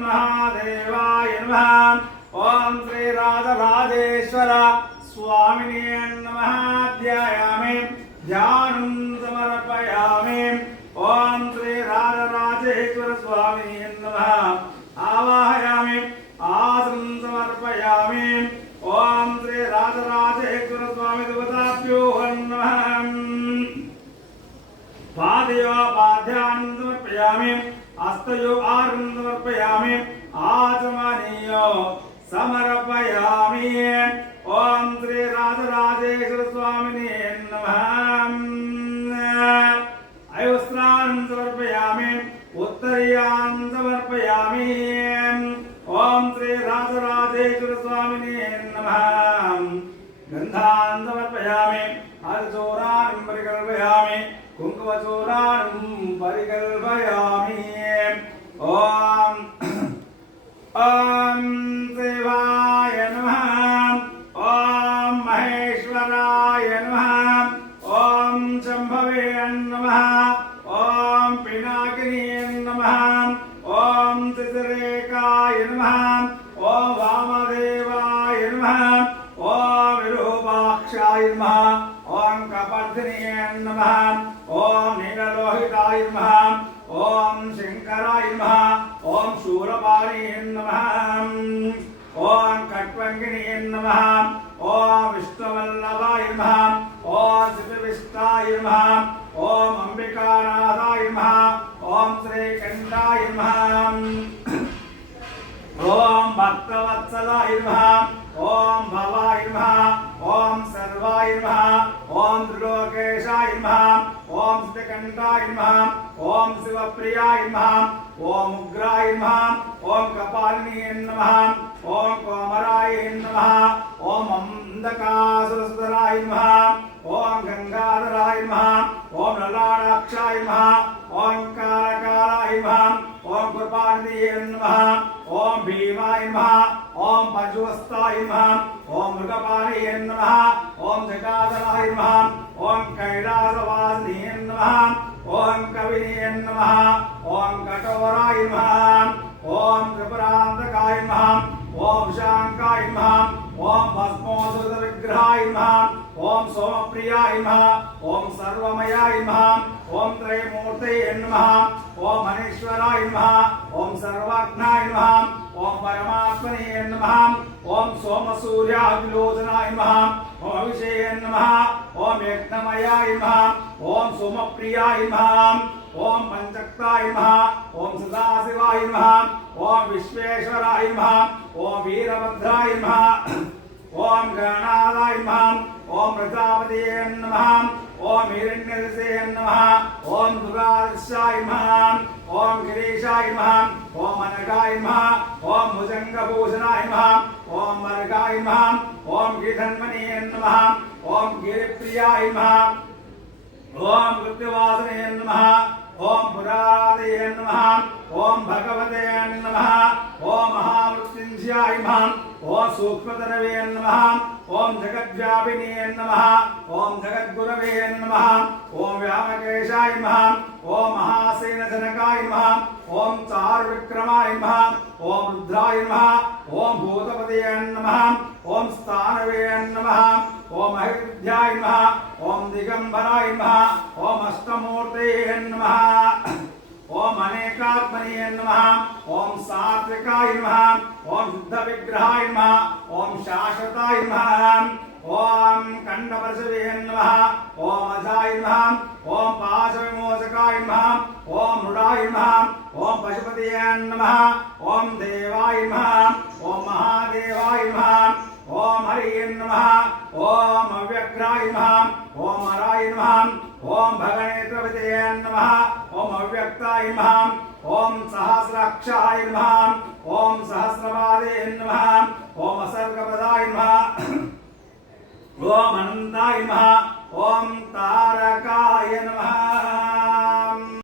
మహాదేవాయ నమ. ఓం శ్రీ రాజరాజేశ్వర స్వామిని నమః. ధ్యానం సమర్పయామి. ఓం శ్రీ రాజరాజేశ్వర స్వామిని నమ. ఆవాహయామి ఆసనం సమర్పయామి. ఓం శ్రీ రాజరాజేశ్వర స్వామి దేవతాభ్యో నమః. పాదయో పాద్యాన్ని సమర్పయామి హస్తయో ఆరుం సమర్పయామి ఆచమనీయో సమర్పయామి ఓం శ్రీ రాజరాజేశ్వర స్వామిని నమః అయోస్త్రాన్ సమర్పయామి ఉత్తరీయాన్ సమర్పయామి ఓం శ్రీ రాజరాజేశ్వర స్వామిని నమః గంధాన్ సమర్పయామి పరికల్పయామి కుంకుమచూరాణం పరికల్పయామి ఓం ఓం శివాయ నమ ఓం మహేశ్వరాయ నమ ఓం శంభవే నమ ఓం పినాకిని నమ ఓం తితిరేకాయ నమ ఓం వామదేవాయ నమ ఓం విరూపాక్షాయ నమ ఓం కపర్ధిని నమ ఓం నీలలోహితాయ నమ ఓం శంకరాయ నమ ఓం శూలపాణి నమ ఓం కట్వంగిని నమ ఓం విష్ణువల్లభాయ నమ ఓం శివవిష్టాయ నమ ఓం అంబికానాథాయ నమ ఓం శ్రీకంఠాయ నమ ఓం భక్తవత్సలాయ నమ ఓం భవాయ నమ ఓం సర్వాయ నమ ఓం త్రిలోకేశాయ నమః. ఓం శ్రీకంఠాయ నమః. ఓం శివప్రియాయ నమః. ఓం ఉగ్రాయ నమః. ఓం కపాలిని నమః. ఓం కోమరాయ నమః. ఓం అంధకాసురసుధరాయ నమః. ఓం గంగాధరాయ నమః. ఓం లలాడాక్షాయ నమః. ఓం కారకాలాయ నమః. ఓం కృపానిధియే నమః. ఓం భీమాయ నమః. ఓం పశువస్తాయ నమః. ఓం మృగపాణియే నమః. ఓం జటాధరాయ నమః. ఓం కైలాసవాసినే నమః. ఓం కవినే నమః. ఓం కఠోరాయ నమః. ఓం సర్వమయాయ నమః ఓం త్రయమూర్తయే నమః ఓం మనీశ్వరాయ నమః ఓం సర్వజ్ఞాయ నమః ఓం పరమాత్మనే నమః ఓం సోమసూర్యాభిలోచనాయ నమః ఓం అభిషేయ నమః ఓం యజ్ఞమయాయ నమః ఓం సోమప్రియాయ నమః ఓం పంచక్తాయ నమః ఓం సదాశివాయ నమః ఓం విశ్వేశ్వరాయ నమః ఓం వీరభద్రాయ నమః ఓం గణాదాయ నమః ఓం ప్రజాపతియే నమః ఓం హిరణ్యదశే నమః ఓం దుర్గాదశాయ మహాం ఓం గిరీశాయ మహాం ఓం అనగాయ మహాం ఓం భుజంగభూషణాయ మహాం ఓం వర్గాయ మహాం ఓం గిధన్మనే నమః ఓం గిరిప్రియాయ మహాం ఓం కృత్యవాసనే నమః ఓం పురాదయ నమః ఓం భగవతే నమః ఓం మహామృత్యుంజయాయ మహాం ఓం సూక్ష్మతరవే నమ ఓం జగద్వ్యాపినే నమ ఓం జగద్గురవే నమ ఓం వ్యామకేశాయ నమ ఓం మహాసేన జనకాయ నమ ఓం చారు విక్రమాయ నమ ఓం రుద్రాయ నమ ఓం భూతపతయే నమ ఓం స్థానవే నమ ఓం అహిర్ధ్యాయ నమ ఓం దిగంబరాయ నమ ఓం అష్టమూర్తయే నమ ఓం అనేకాత్మనే నమ ఓం సాత్వికాయ నమ ఓం శుద్ధ విగ్రహాయ నమ ఓం శాశ్వతాయ నమ ఓం కండపరశవే నమ ఓం అజాయ నమ ఓం పాశ విమోచకాయ నమః ఓం మృడాయ నమ ఓం పశుపతయే నమ ఓం దేవాయ నమ ఓం మహాదేవాయ నమ ఓం హరి నమ ఓం అవ్యగ్రాయ నమ ఓం అరాయ నమ ఓం భగనేత్రపతే నమ వ్యక్తాయ నమః ఓం సహస్రాక్షాయ నమః ఓం సహస్రవాదే నమః ఓం అసర్గపదాయ నమః ఓం అనంతాయ నమః